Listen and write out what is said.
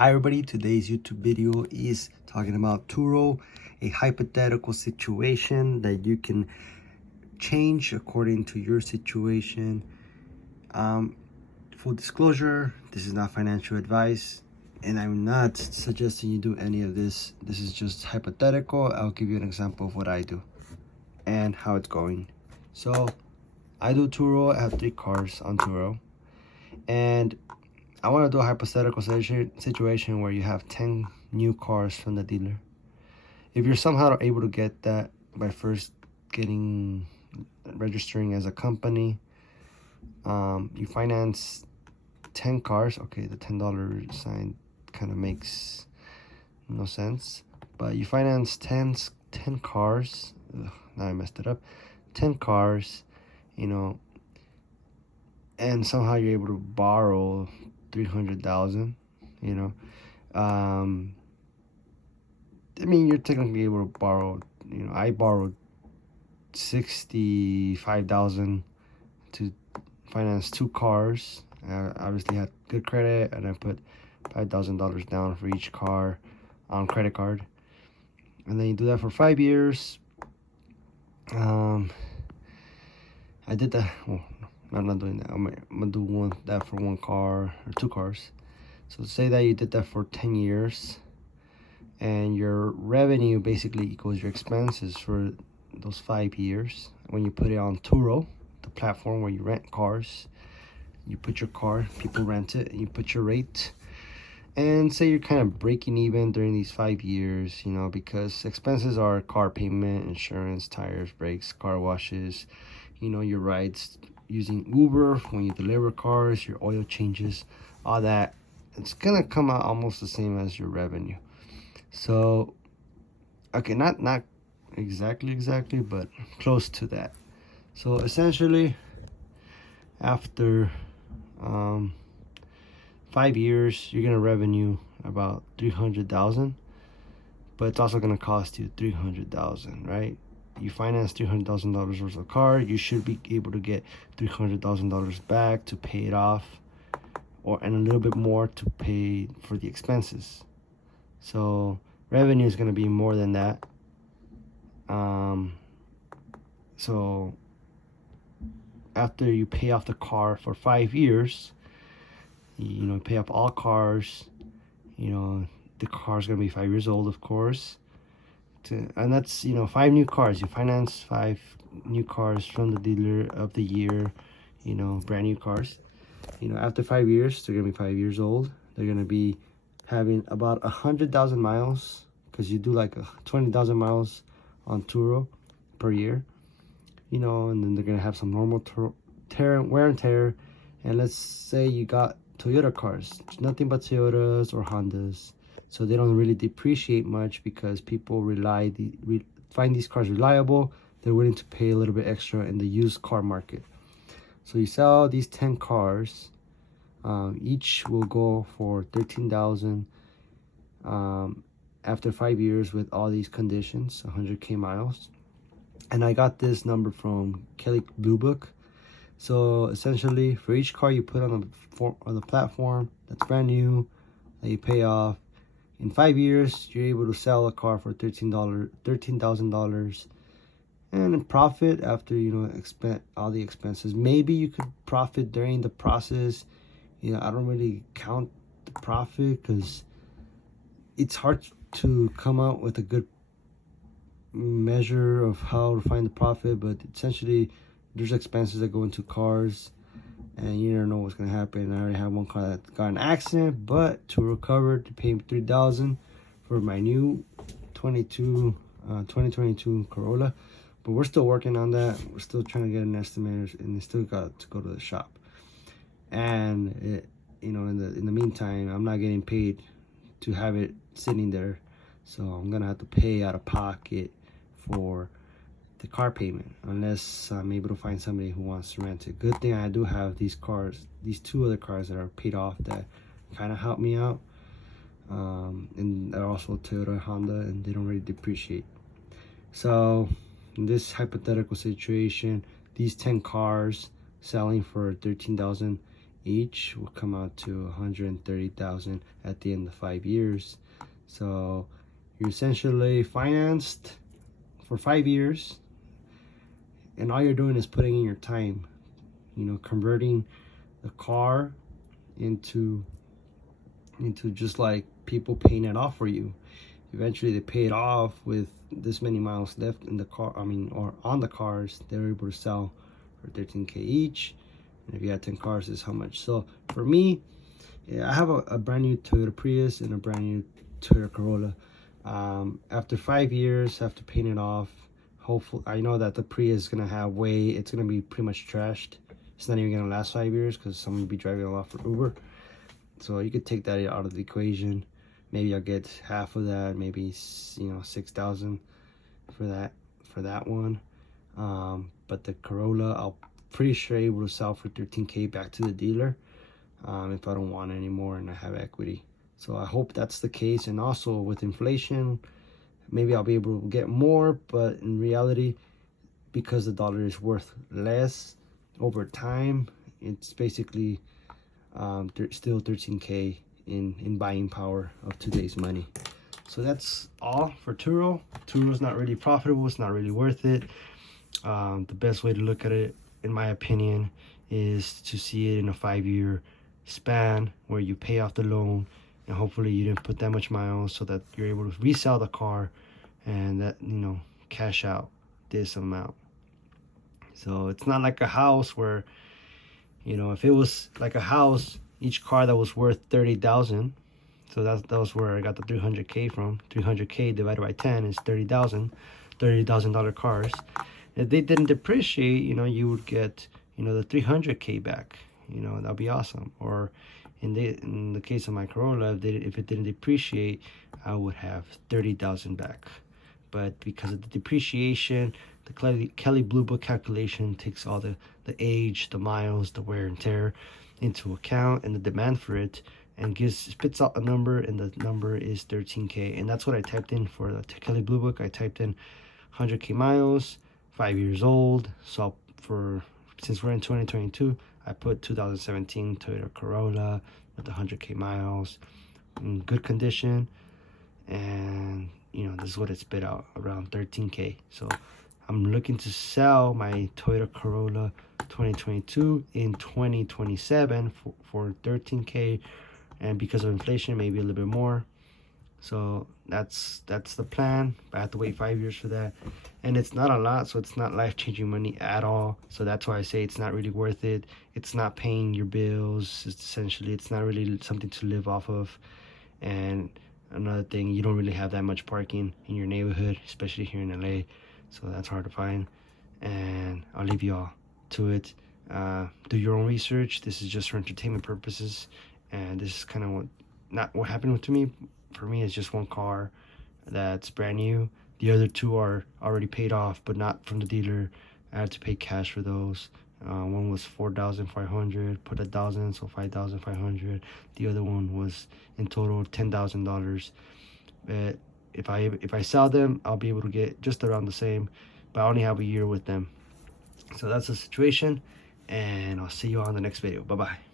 Hi everybody, today's YouTube video is talking about turo, a hypothetical situation that you can change according to your situation. Full disclosure, this is not financial advice and I'm not suggesting you do any of this. This is just hypothetical. I'll give you an example of what I do and how it's going. So I do turo. I have 3 cars on turo, and I want to do a hypothetical situation where you have 10 new cars from the dealer. If you're somehow able to get that by first registering as a company, you finance 10 cars. Okay, the $10 sign kind of makes no sense, but you finance 10 cars. Ugh, now I messed it up. 10 cars, and somehow you're able to borrow 300,000, I mean, you're technically able to borrow, I borrowed 65,000 to finance 2 cars. I obviously had good credit, and I put $5,000 down for each car on credit card, and then you do that for 5 years. I did that. Well, I'm not doing that. I'm gonna do that for 1 car or 2 cars. So say that you did that for 10 years, and your revenue basically equals your expenses for those 5 years. When you put it on Turo, the platform where you rent cars, you put your car, people rent it, and you put your rate, and say you're kind of breaking even during these 5 years, because expenses are car payment, insurance, tires, brakes, car washes, your rides using Uber when you deliver cars, your oil changes, all that. It's gonna come out almost the same as your revenue. So, okay, not exactly, but close to that. So essentially, after 5 years, you're gonna revenue about 300,000, but it's also gonna cost you 300,000, right? You finance $300,000 worth of car, you should be able to get $300,000 back to pay it off, and a little bit more to pay for the expenses. So revenue is going to be more than that. So after you pay off the car for 5 years, pay off all cars, the car's going to be 5 years old, of course. And that's 5 new cars. You finance 5 new cars from the dealer of the year, brand new cars. After 5 years, they're gonna be 5 years old. They're gonna be having about 100,000 miles, because you do like 20,000 miles on Turo per year, and then they're gonna have some normal wear and tear. And let's say you got Toyota cars, nothing but Toyotas or Hondas, so they don't really depreciate much because people find these cars reliable. They're willing to pay a little bit extra in the used car market. So you sell these 10 cars, each will go for 13,000 after 5 years with all these conditions, 100K miles. And I got this number from Kelly Blue Book. So essentially, for each car you put on the platform that's brand new, that you pay off, in 5 years you're able to sell a car for $13,000, and in profit after all the expenses. Maybe you could profit during the process. I don't really count the profit because it's hard to come out with a good measure of how to find the profit. But essentially, there's expenses that go into cars, and you never know what's gonna happen. I already have 1 car that got an accident, but to recover, to pay $3,000 for my new 2022 Corolla. But we're still working on that. We're still trying to get an estimator, and they still got to go to the shop. And in the meantime, I'm not getting paid to have it sitting there, so I'm gonna have to pay out of pocket for the car payment unless I'm able to find somebody who wants to rent it. Good thing I do have these 2 other cars that are paid off that kind of help me out, and they're also Toyota, Honda, and they don't really depreciate. So in this hypothetical situation, these 10 cars selling for 13,000 each will come out to 130,000 at the end of 5 years. So you're essentially financed for 5 years, and all you're doing is putting in your time, converting the car into just like people paying it off for you. Eventually they pay it off with this many miles left in the car, or on the cars. They're able to sell for 13K each, and if you had 10 cars, is how much. So for me, yeah, I have a brand new Toyota Prius and a brand new Toyota Corolla. After 5 years, after paying it off, hopefully, I know that the Prius is gonna have it's gonna be pretty much trashed. It's not even gonna last 5 years because someone will be driving a lot for Uber. So you could take that out of the equation. Maybe I'll get half of that, maybe 6,000 for that one. But the Corolla, I'll pretty sure able to sell for 13K back to the dealer, if I don't want it anymore and I have equity. So I hope that's the case. And also with inflation, maybe I'll be able to get more, but in reality, because the dollar is worth less over time, it's basically still 13K in buying power of today's money. So that's all for Turo. Turo's not really profitable. It's not really worth it. The best way to look at it, in my opinion, is to see it in a 5-year span where you pay off the loan, and hopefully you didn't put that much miles, so that you're able to resell the car and that cash out this amount. So it's not like a house where, if it was like a house, each car that was worth 30,000, so that was where I got the 300K from. 300K divided by 10 is 30,000, $30,000 cars. If they didn't depreciate, you would get, the 300K back. That'd be awesome. Or in the case of my Corolla, if it didn't depreciate, I would have 30,000 back. But because of the depreciation, the Kelley Blue Book calculation takes all the age, the miles, the wear and tear into account, and the demand for it, and spits out a number, and the number is 13K. And that's what I typed in for the Kelley Blue Book. I typed in 100K miles, 5 years old. So since we're in 2022, I put 2017 Toyota Corolla with 100K miles, in good condition, and this is what it spit out, around 13K. So I'm looking to sell my Toyota Corolla 2022 in 2027 for 13K, and because of inflation, maybe a little bit more. So that's the plan. But I have to wait 5 years for that, and it's not a lot, so it's not life-changing money at all. So that's why I say it's not really worth it. It's not paying your bills. It's not really something to live off of. And another thing, you don't really have that much parking in your neighborhood, especially here in LA. So that's hard to find. And I'll leave you all to it. Do your own research. This is just for entertainment purposes, and this is kind of not what happened to me. For me, it's just one car that's brand new. The other two are already paid off, but not from the dealer. I had to pay cash for those. One was 4,500, put 1,000, so 5,500. The other one was in total $10,000. But if I sell them, I'll be able to get just around the same, but I only have a year with them. So that's the situation, and I'll see you on the next video. Bye bye.